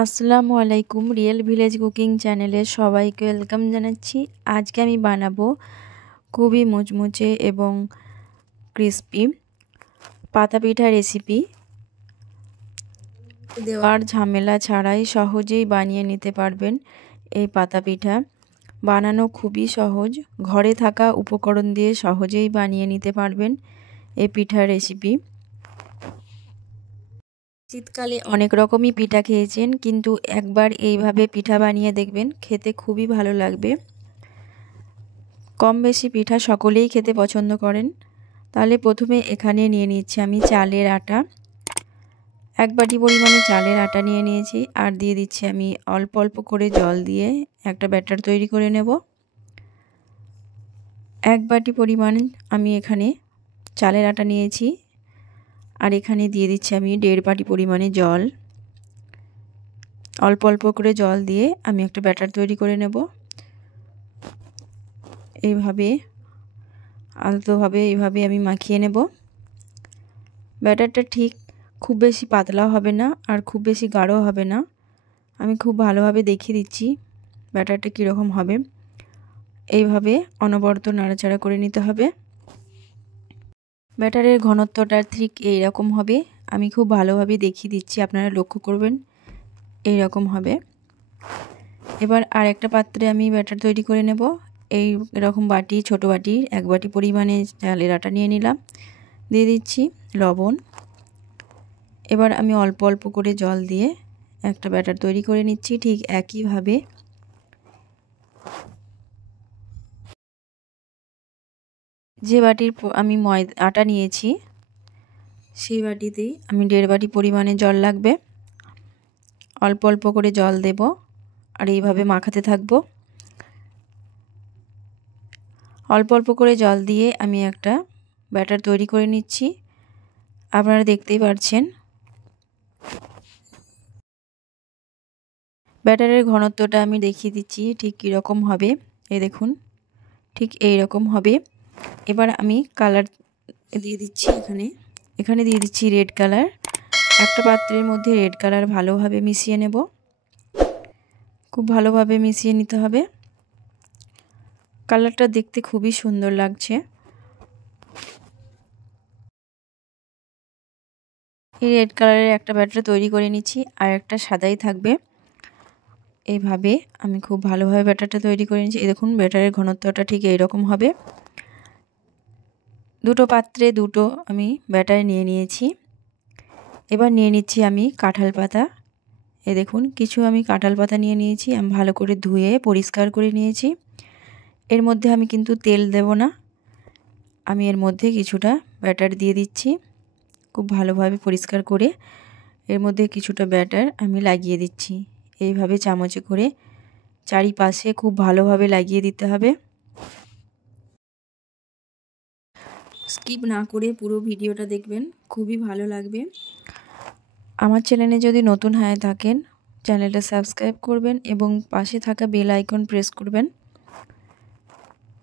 আসসালামু আলাইকুম। Real village cooking চ্যানেলে সবাইকে ওয়েলকাম জানাচ্ছি। আজকে আমি বানাবো খুবই মুচমুচে এবং ক্রিস্পি পাতা পিঠা রেসিপি। দেওয়ার ঝামেলা ছাড়াই সহজেই বানিয়ে নিতে পারবেন এই পাতা পিঠা। বানানো খুবই সহজ, ঘরে থাকা উপকরণ দিয়ে সহজেই বানিয়ে নিতে পারবেন এই পিঠার রেসিপি। শীতকালে অনেক রকমই পিঠা খেয়েছেন, কিন্তু একবার এইভাবে পিঠা বানিয়ে দেখবেন, খেতে খুবই ভালো লাগবে। কম বেশি পিঠা সকলেই খেতে পছন্দ করেন। তাহলে প্রথমে এখানে নিয়ে নিচ্ছি আমি চালের আটা। 1 বাটি পরিমাণে চালের আটা নিয়ে নিয়েছি, আর দিয়ে দিচ্ছি আমি অল্প অল্প করে জল দিয়ে একটা ব্যাটার তৈরি করে নেব। 1 বাটি পরিমাণ আমি এখানে চালের আটা নিয়েছি, আর এখানে দিয়ে দিচ্ছি আমি 1.5 বাটি পরিমাণে জল। অল্প অল্প করে জল দিয়ে আমি একটা ব্যাটার তৈরি করে নেব। এইভাবে আলতোভাবে এইভাবে আমি মাখিয়ে নেব। ব্যাটারটা ঠিক খুব বেশি পাতলা হবে না, আর খুব বেশি গাঢ় হবে না। আমি খুব ভালোভাবে দেখিয়ে দিচ্ছি ব্যাটারটা কীরকম হবে। এইভাবে অনবরত নাড়াচাড়া করে নিতে হবে। ব্যাটারের ঘনত্বটা ঠিক এইরকম হবে। আমি খুব ভালোভাবে দেখিয়ে দিচ্ছি, আপনারা লক্ষ্য করবেন এইরকম হবে। এবার আর একটা পাত্রে আমি ব্যাটার তৈরি করে নেব। এই এরকম বাটি, ছোট বাটি 1 বাটি পরিমাণে চালের আটা নিয়ে নিলাম। দিয়ে দিচ্ছি লবণ। এবার আমি অল্প অল্প করে জল দিয়ে একটা ব্যাটার তৈরি করে নিচ্ছি। ঠিক একইভাবে যে বাটির আমি আটা নিয়েছি, সেই বাটিতেই আমি 1.5 বাটি পরিমাণে জল লাগবে। অল্প অল্প করে জল দেব, আর এইভাবে মাখাতে থাকবো। অল্প অল্প করে জল দিয়ে আমি একটা ব্যাটার তৈরি করে নিচ্ছি। আপনারা দেখতেই পাচ্ছেন ব্যাটারের ঘনত্বটা আমি দেখিয়ে দিচ্ছি ঠিক কীরকম হবে। এই দেখুন, ঠিক এই রকম হবে। এবার আমি কালার দিয়ে দিচ্ছি। এখানে দিয়ে দিচ্ছি রেড কালার। একটা পাত্রের মধ্যে রেড কালার ভালোভাবে মিশিয়ে নেব। খুব ভালোভাবে মিশিয়ে নিতে হবে। কালারটা দেখতে খুবই সুন্দর লাগছে। এই রেড কালারের একটা ব্যাটার তৈরি করে নিচ্ছি, আর একটা সাদাই থাকবে। এইভাবে আমি খুব ভালোভাবে ব্যাটারটা তৈরি করে নিচ্ছি। এই দেখুন, ব্যাটারের ঘনত্বটা ঠিক এইরকম হবে। দুটো পাত্রে দুটো আমি ব্যাটার নিয়ে নিয়েছি। এবার নিয়ে নিচ্ছি আমি কাঁঠাল পাতা। এই দেখুন, কিছু আমি কাঁঠাল পাতা নিয়ে নিয়েছি। আমি ভালো করে ধুয়ে পরিষ্কার করে নিয়েছি। এর মধ্যে আমি কিন্তু তেল দেব না, আমি এর মধ্যে কিছুটা ব্যাটার দিয়ে দিচ্ছি। খুব ভালোভাবে পরিষ্কার করে এর মধ্যে কিছুটা ব্যাটার আমি লাগিয়ে দিচ্ছি। এইভাবে চামচে করে চারিপাশে খুব ভালোভাবে লাগিয়ে দিতে হবে। স্কিপ না করে পুরো ভিডিওটা দেখবেন, খুবই ভালো লাগবে। আমার চ্যানেলে যদি নতুন হয়ে থাকেন, চ্যানেলটা সাবস্ক্রাইব করবেন এবং পাশে থাকা বেল আইকন প্রেস করবেন।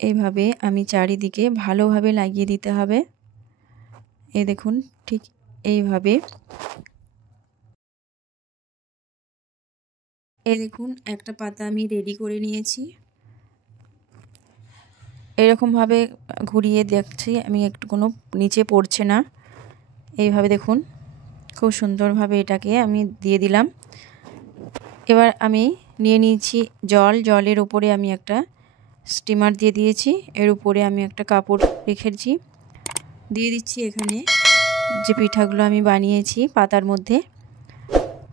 এইভাবে আমি চারিদিকে ভালোভাবে লাগিয়ে দিতে হবে। এই দেখুন, ঠিক এইভাবে। এই দেখুন, একটা পাতা আমি রেডি করে নিয়েছি। এরকমভাবে ঘুরিয়ে দেখছি আমি, একটু কোনো নিচে পড়ছে না। এইভাবে দেখুন, খুব সুন্দরভাবে এটাকে আমি দিয়ে দিলাম। এবার আমি নিয়ে নিয়েছি জল। জলের উপরে আমি একটা স্টিমার দিয়ে দিয়েছি। এর উপরে আমি একটা কাপড় রেখেছি। দিয়ে দিচ্ছি এখানে যে পিঠাগুলো আমি বানিয়েছি পাতার মধ্যে,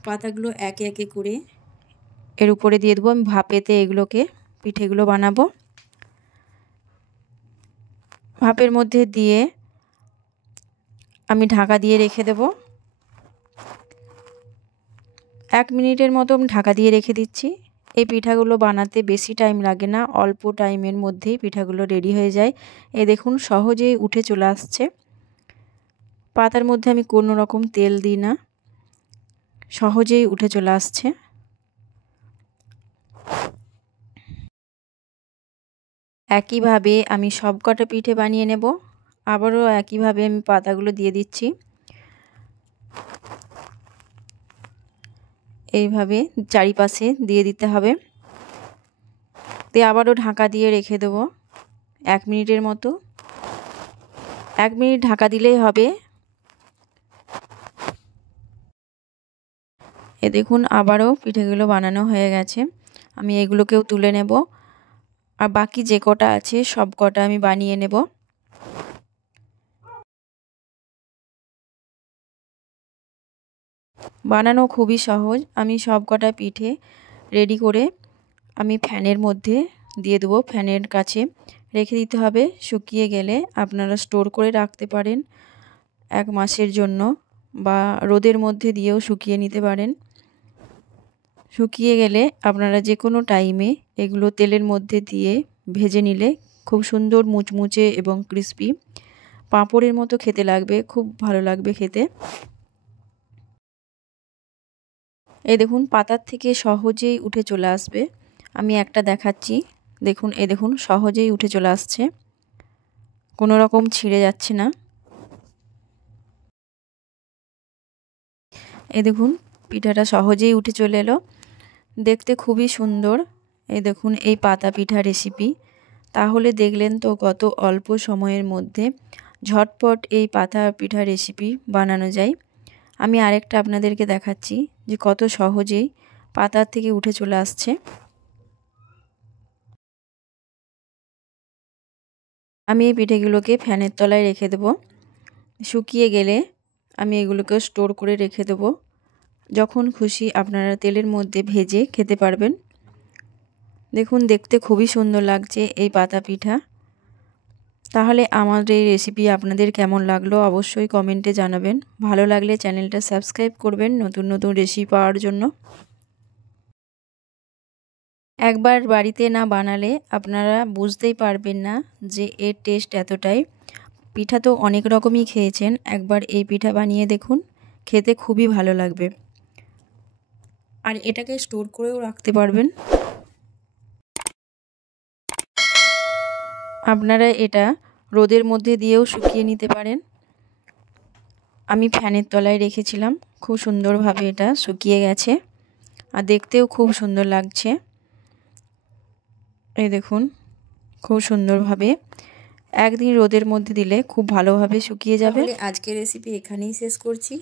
পাতাগুলো একে একে করে এর উপরে দিয়ে দেবো। আমি ভাপেতে এগুলোকে পিঠেগুলো বানাবো। ভাপের মধ্যে দিয়ে আমি ঢাকা দিয়ে রেখে দেব। 1 মিনিটের মতো ঢাকা দিয়ে রেখে দিচ্ছি। এই পিঠাগুলো বানাতে বেশি টাইম লাগে না, অল্প টাইমের মধ্যেই পিঠাগুলো রেডি হয়ে যায়। এই দেখুন, সহজেই উঠে চলে আসছে। পাতার মধ্যে আমি কোনো রকম তেল দিই না, সহজেই উঠে চলে আসছে। একইভাবে আমি সবকটা পিঠে বানিয়ে নেব। আবারও একইভাবে আমি পাতাগুলো দিয়ে দিচ্ছি। এইভাবে চারিপাশে দিয়ে দিতে হবে। দিয়ে আবারও ঢাকা দিয়ে রেখে দেবো 1 মিনিটের মতো। 1 মিনিট ঢাকা দিলেই হবে। এ দেখুন আবারও পিঠেগুলো বানানো হয়ে গেছে। আমি এগুলোকেও তুলে নেব, আর বাকি যে কটা আছে সব কটা আমি বানিয়ে নেব। বানানো খুবই সহজ। আমি সব কটা পিঠে রেডি করে আমি ফ্যানের মধ্যে দিয়ে দেবো। ফ্যানের কাছে রেখে দিতে হবে। শুকিয়ে গেলে আপনারা স্টোর করে রাখতে পারেন 1 মাসের জন্য, বা রোদের মধ্যে দিয়েও শুকিয়ে নিতে পারেন। শুকিয়ে গেলে আপনারা যে কোনো টাইমে এগুলো তেলের মধ্যে দিয়ে ভেজে নিলে খুব সুন্দর মুচমুচে এবং ক্রিস্পি পাঁপড়ের মতো খেতে লাগবে, খুব ভালো লাগবে খেতে। এই দেখুন পাতার থেকে সহজেই উঠে চলে আসবে। আমি একটা দেখাচ্ছি, দেখুন এই দেখুন সহজেই উঠে চলে আসছে, কোনো রকম ছিঁড়ে যাচ্ছে না। এই দেখুন পিঠাটা সহজেই উঠে চলে এলো, দেখতে খুবই সুন্দর। এই দেখুন এই পাতা পিঠা রেসিপি। তাহলে দেখলেন তো কত অল্প সময়ের মধ্যে ঝটপট এই পাতা পিঠা রেসিপি বানানো যায়। আমি আরেকটা আপনাদেরকে দেখাচ্ছি যে কত সহজেই পাতার থেকে উঠে চলে আসছে। আমি এই পিঠেগুলোকে ফ্যানের তলায় রেখে দেবো। শুকিয়ে গেলে আমি এগুলোকে স্টোর করে রেখে দেবো। যখন খুশি আপনারা তেলের মধ্যে ভেজে খেতে পারবেন। দেখুন দেখতে খুবই সুন্দর লাগছে এই পাতা পিঠা। তাহলে আমার এই রেসিপি আপনাদের কেমন লাগলো অবশ্যই কমেন্টে জানাবেন। ভালো লাগলে চ্যানেলটা সাবস্ক্রাইব করবেন নতুন নতুন রেসিপি পাওয়ার জন্য। একবার বাড়িতে না বানালে আপনারা বুঝতেই পারবেন না যে এর টেস্ট এতটাই। পিঠা তো অনেক রকমই খেয়েছেন, একবার এই পিঠা বানিয়ে দেখুন, খেতে খুবই ভালো লাগবে। আর এটাকে স্টোর করেও রাখতে পারবেন। আপনারা এটা রোদের মধ্যে দিয়েও শুকিয়ে নিতে পারেন। আমি ফ্যানের তলায় রেখেছিলাম, খুব সুন্দরভাবে এটা শুকিয়ে গেছে আর দেখতেও খুব সুন্দর লাগছে। এই দেখুন খুব সুন্দরভাবে একদিন রোদের মধ্যে দিলে খুব ভালোভাবে শুকিয়ে যাবে। আজকের রেসিপি এখানেই শেষ করছি।